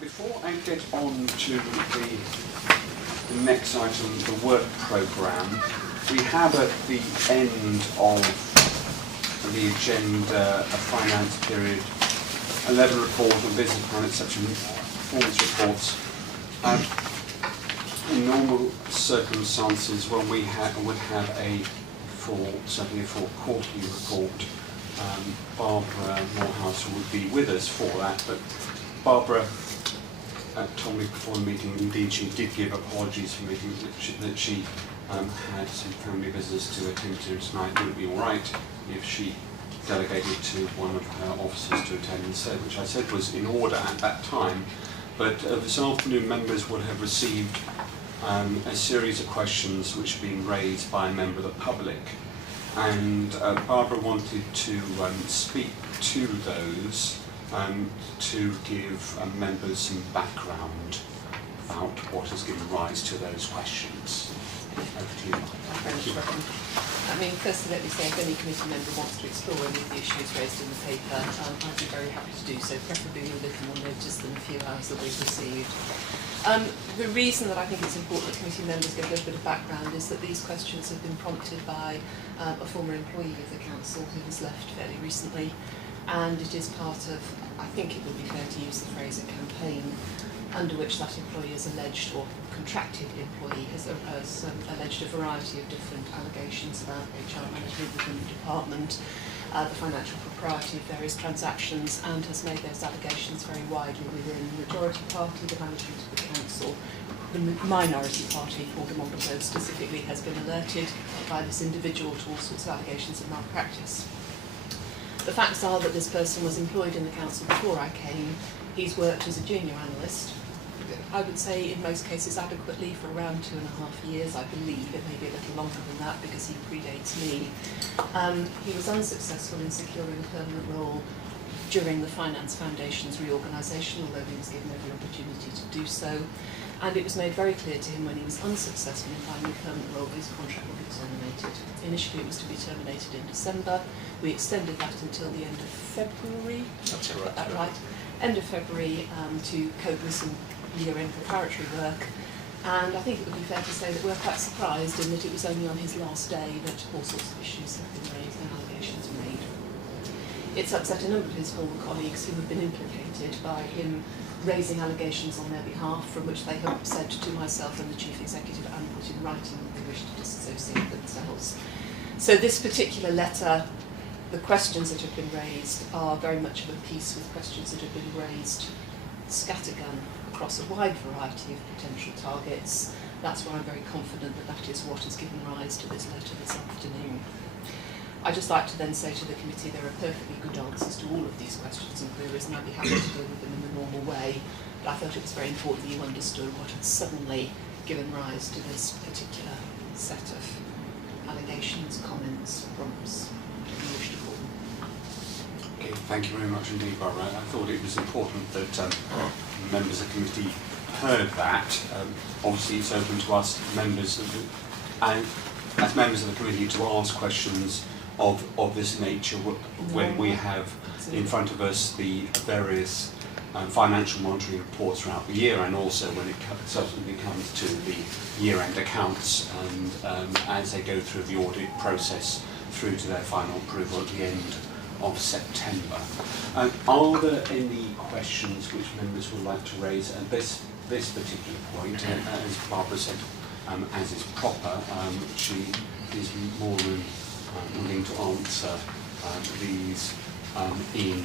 Before I get on to the next item, the work programme, we have at the end of the agenda a finance period 11 report on business plan exception performance reports. In normal circumstances, when we would have certainly a full quarterly report, Barbara Moorhouse would be with us for that, but Barbara told me before the meeting, indeed she did give apologies for meeting that she had some family business to attend to tonight. It would be all right if she delegated to one of her officers to attend instead, which I said was in order at that time. But this afternoon members would have received a series of questions which have been raised by a member of the public, and Barbara wanted to speak to those to give members some background about what has given rise to those questions. Over to you. Thank you. I mean, firstly, let me say, if any committee member wants to explore any of the issues raised in the paper, I'd be very happy to do so, preferably with a little more notice than the few hours that we've received. The reason that I think it's important that committee members get a little bit of background is that these questions have been prompted by a former employee of the council who has left fairly recently, and it is part of, I think it would be fair to use the phrase, a campaign under which that employee is alleged, or contracted employee has alleged a variety of different allegations about HR management within the department, the financial propriety of various transactions, and has made those allegations very widely within the majority party, the management of the council. The minority party, Alderman specifically, has been alerted by this individual to all sorts of allegations of malpractice. The facts are that this person was employed in the council before I came. He's worked as a junior analyst, I would say in most cases adequately, for around 2.5 years, I believe. It may be a little longer than that because he predates me. He was unsuccessful in securing a permanent role during the Finance Foundation's reorganisation, although he was given every opportunity to do so. And it was made very clear to him when he was unsuccessful in finding a permanent role, his contract would be terminated. Initially it was to be terminated in December. We extended that until the end of February. That's right. Got that right. End of February to cope with some year-end preparatory work. And I think it would be fair to say that we're quite surprised in that it was only on his last day that all sorts of issues have been raised and allegations made. It's upset a number of his former colleagues who have been implicated by him raising allegations on their behalf, from which they have said to myself and the Chief Executive and put in writing that they wish to disassociate themselves. So this particular letter, the questions that have been raised are very much of a piece with questions that have been raised scattergun across a wide variety of potential targets. That's why I'm very confident that that is what has given rise to this letter this afternoon. I'd just like to then say to the committee there are perfectly good answers to all of these questions and queries, and I'd be happy to deal with them in the normal way. But I felt it was very important that you understood what had suddenly given rise to this particular set of allegations, comments, prompts, whatever you wish to call them. Okay, thank you very much indeed, Barbara. I thought it was important that members of the committee heard that. Obviously, it's open to us, members of as members of the committee, to ask questions of this nature when we have in front of us the various financial monitoring reports throughout the year, and also when it subsequently comes to the year-end accounts, and as they go through the audit process through to their final approval at the end of September. Are there any questions which members would like to raise at this particular point? As Barbara said, as is proper, she is more than willing to answer these in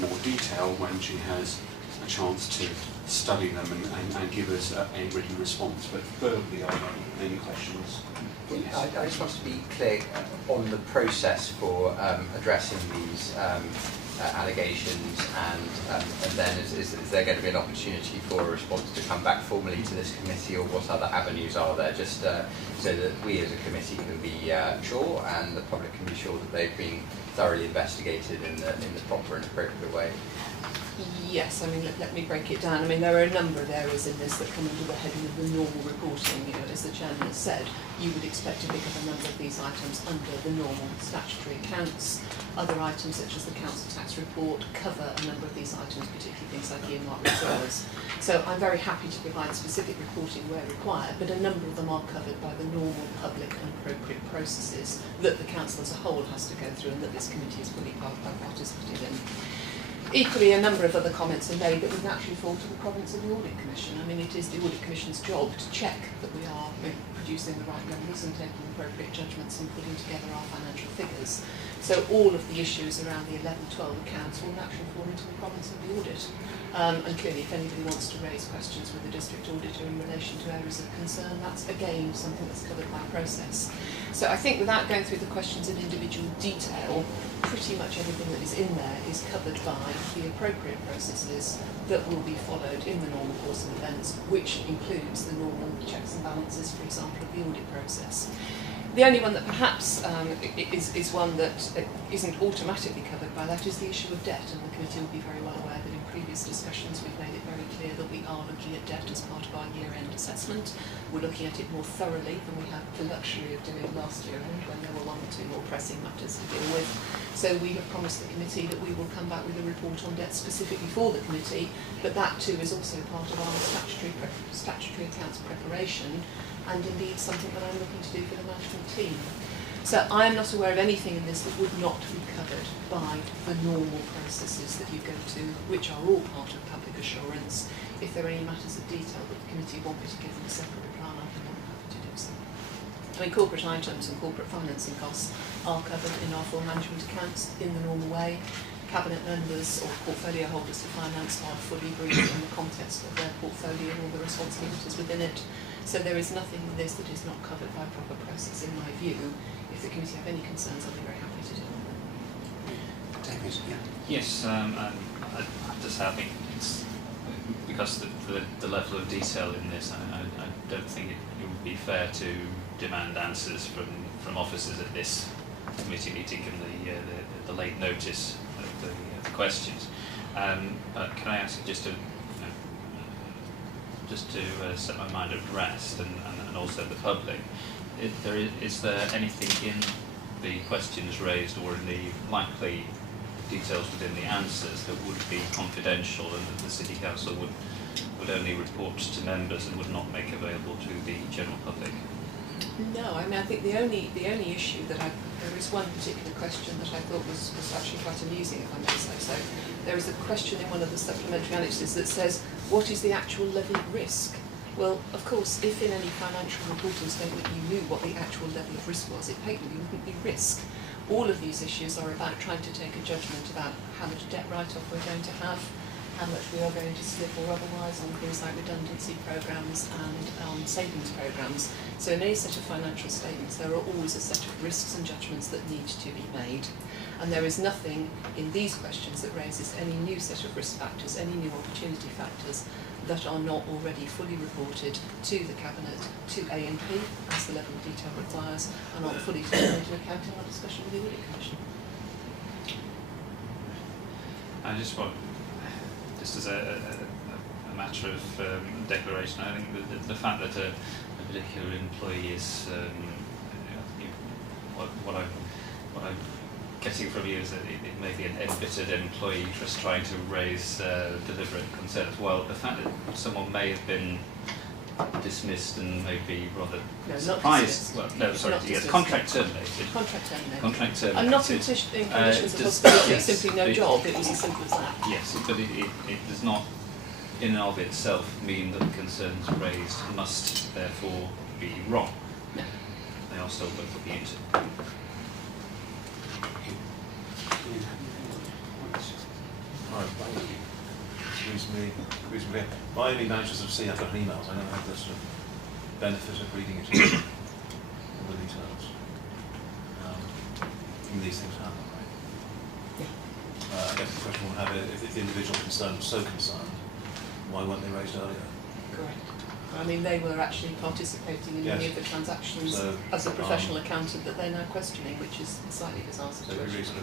more detail when she has a chance to study them and give us a written response. But verbally, are there any questions? Yes. I just want to be clear on the process for addressing these allegations, and then is there going to be an opportunity for a response to come back formally to this committee, or what other avenues are there, just so that we as a committee can be sure and the public can be sure that they've been thoroughly investigated in the proper and appropriate way? Yes, I mean, let me break it down. I mean, there are a number of areas in this that come under the heading of the normal reporting. You know, as the chairman has said, you would expect to pick up a number of these items under the normal statutory accounts. Other items, such as the council tax report, cover a number of these items, particularly things like earmark reserves. So I'm very happy to provide specific reporting where required, but a number of them are covered by the normal public and appropriate processes that the council as a whole has to go through and that this committee is fully participated in. Equally, a number of other comments are made that would naturally fall to the province of the Audit Commission. I mean, it is the Audit Commission's job to check that we are producing the right numbers and taking appropriate judgments and putting together our financial figures. So all of the issues around the 11-12 accounts will naturally fall into the province of the audit. And clearly, if anybody wants to raise questions with the district auditor in relation to areas of concern, that's again something that's covered by process. So I think without going through the questions in individual detail, pretty much everything that is in there is covered by the appropriate processes that will be followed in the normal course of events, which includes the normal checks and balances, for example, of the audit process. The only one that perhaps is one that isn't automatically covered by that is the issue of debt, and the committee will be very well aware that in previous discussions we've made it very clear that we are looking at debt as part of our year-end assessment. We're looking at it more thoroughly than we had the luxury of doing last year-end when there were one or two more pressing matters to deal with. So we have promised the committee that we will come back with a report on debt specifically for the committee, but that too is also part of our statutory accounts preparation, and indeed something that I'm looking to do for the management team. So I am not aware of anything in this that would not be covered by the normal processes that you go to, which are all part of public assurance. If there are any matters of detail that the committee want me to give them a separate reply, I'll be more than happy to do so. I mean, corporate items and corporate financing costs are covered in our full management accounts in the normal way. Cabinet members or portfolio holders of finance are fully briefed in the context of their portfolio and all the responsibilities within it. So there is nothing in this that is not covered by proper process, in my view. If the committee have any concerns, I'll be very happy to deal with them. David, yeah. Yes, I just think it's because the level of detail in this, I don't think it would be fair to demand answers from officers at this committee meeting given the late notice of the questions. Can I ask just to set my mind at rest and also the public, is there anything in the questions raised or in the likely details within the answers that would be confidential and that the City Council would only report to members and would not make available to the general public? No, I mean, I think the only issue that there is one particular question that I thought was actually quite amusing, if I may say so. There is a question in one of the supplementary annexes that says, what is the actual level of risk? Well, of course, if in any financial reporting statement you knew what the actual level of risk was, it patently wouldn't be risk. All of these issues are about trying to take a judgment about how much debt write-off we're going to have, how much we are going to slip or otherwise on things like redundancy programmes and savings programmes. So in any set of financial statements there are always a set of risks and judgments that need to be made. And there is nothing in these questions that raises any new set of risk factors, any new opportunity factors that are not already fully reported to the Cabinet, to A&P, as the level of detail requires, and are fully taken into account in our discussion with the Audit Commission. I just want, just as a matter of declaration, I think the fact that a particular employee is, what I'm getting from you is that it may be an embittered employee just trying to raise deliberate concerns. Well, the fact that someone may have been dismissed and may be rather surprised. Well, no, sorry, yes, contract terminated. Contract terminated. I'm not in conditions of hostility, simply no job. It was as simple as that. Yes, but it does not, in and of itself, mean that the concerns raised must therefore be wrong. No. They are still both looking into it. Reasonably. My only managers have seen, I've got emails, I don't have the sort of benefit of reading it all the details. These things happen, right? I guess the question we'll have is, if the individual concerned was so concerned, why weren't they raised earlier? Correct. I mean, they were actually participating in many of the transactions as a professional accountant that they're now questioning, which is a slightly bizarre situation. So every reason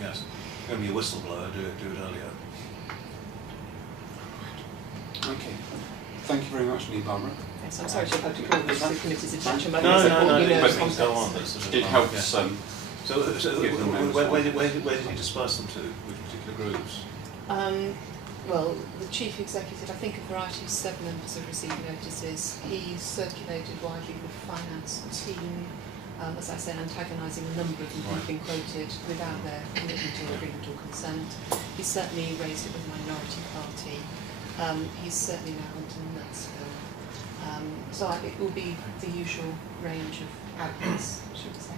yes. If you're going to be a whistleblower, do it earlier. Okay. Thank you very much, indeed, Barbara. Yes, I'm sorry to have had to call this to the committee's attention, but No, it's no, important, no, you know, but things go on. context. That's sort of, It helps. yeah. So give them members where context. did you disperse them to? Which particular groups? Well, the chief executive, I think a variety of 7 members have received notices. He circulated widely with the finance team, as I said, antagonising a number of them who've been quoted without their commitment or agreement or consent. He's certainly raised it with the minority party. He's certainly now onto Nutsville. So it will be the usual range of outputs, should we say.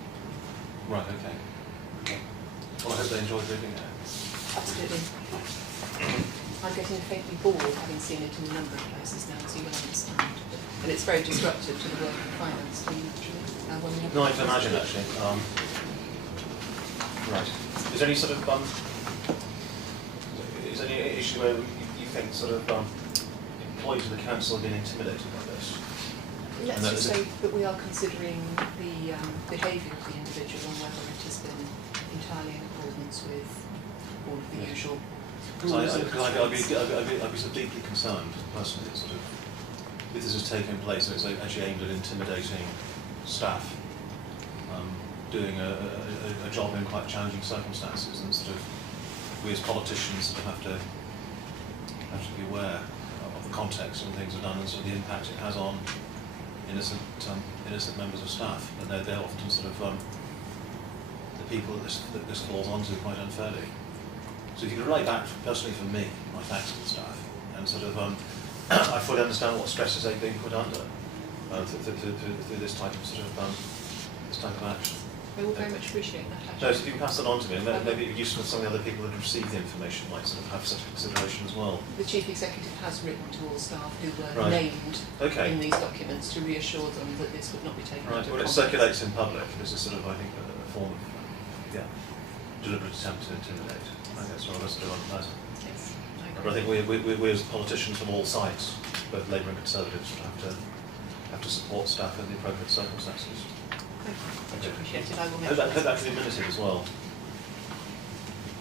Right, okay. Okay. Well, I hope they enjoyed reading it. Absolutely. I'm getting faintly bored having seen it in a number of places now, so you will understand. And it's very disruptive to the work of finance team, actually. No, I can imagine actually. Right. Is there any sort of is there any issue where you think sort of employees of the council have been intimidated by this? Let's just say that we are considering the behaviour of the individual and whether it has been entirely in accordance with all of the usual. I'd be sort of deeply concerned personally that sort of if this has taken place and it's actually aimed at intimidating staff doing a job in quite challenging circumstances, and sort of we as politicians sort of have to be aware of the context when things are done and sort of the impact it has on innocent members of staff, and they're often sort of the people that this falls onto quite unfairly. So if you could relate back personally for me, my thanks to the staff, and sort of I fully understand what stresses they've been put under through this type of sort of action. We will very much appreciate that, No, actually. so if you can pass that on to me, and maybe it'd be useful if some of the other people that have received the information might sort of have such a consideration as well. The chief executive has written to all staff who were Right. named Okay. in these documents to reassure them that this would not be taken Right. into Well, it context. circulates in public. This is sort of, I think, a form of deliberate attempt to intimidate. I think that's rather sort of unpleasant. Yes, I But I agree. think we as politicians from all sides, both Labour and Conservatives, have to support staff in the appropriate circumstances. Thank you. Much appreciated. I will make Hope sure that can be minuted as well.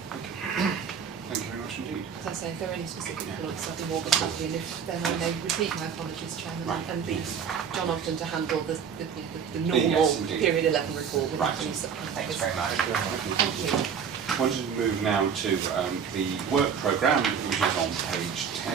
Thank you very much indeed. As I say, if there are any specific points, I'll be more than happy, and if then I may repeat my apologies, Chairman, Right. and leave John Ogden to handle the normal Yes, indeed. period 11 report with Right. any supplementary. Thanks very much. Thank you. I wanted to move now to the work programme, which is on page 10.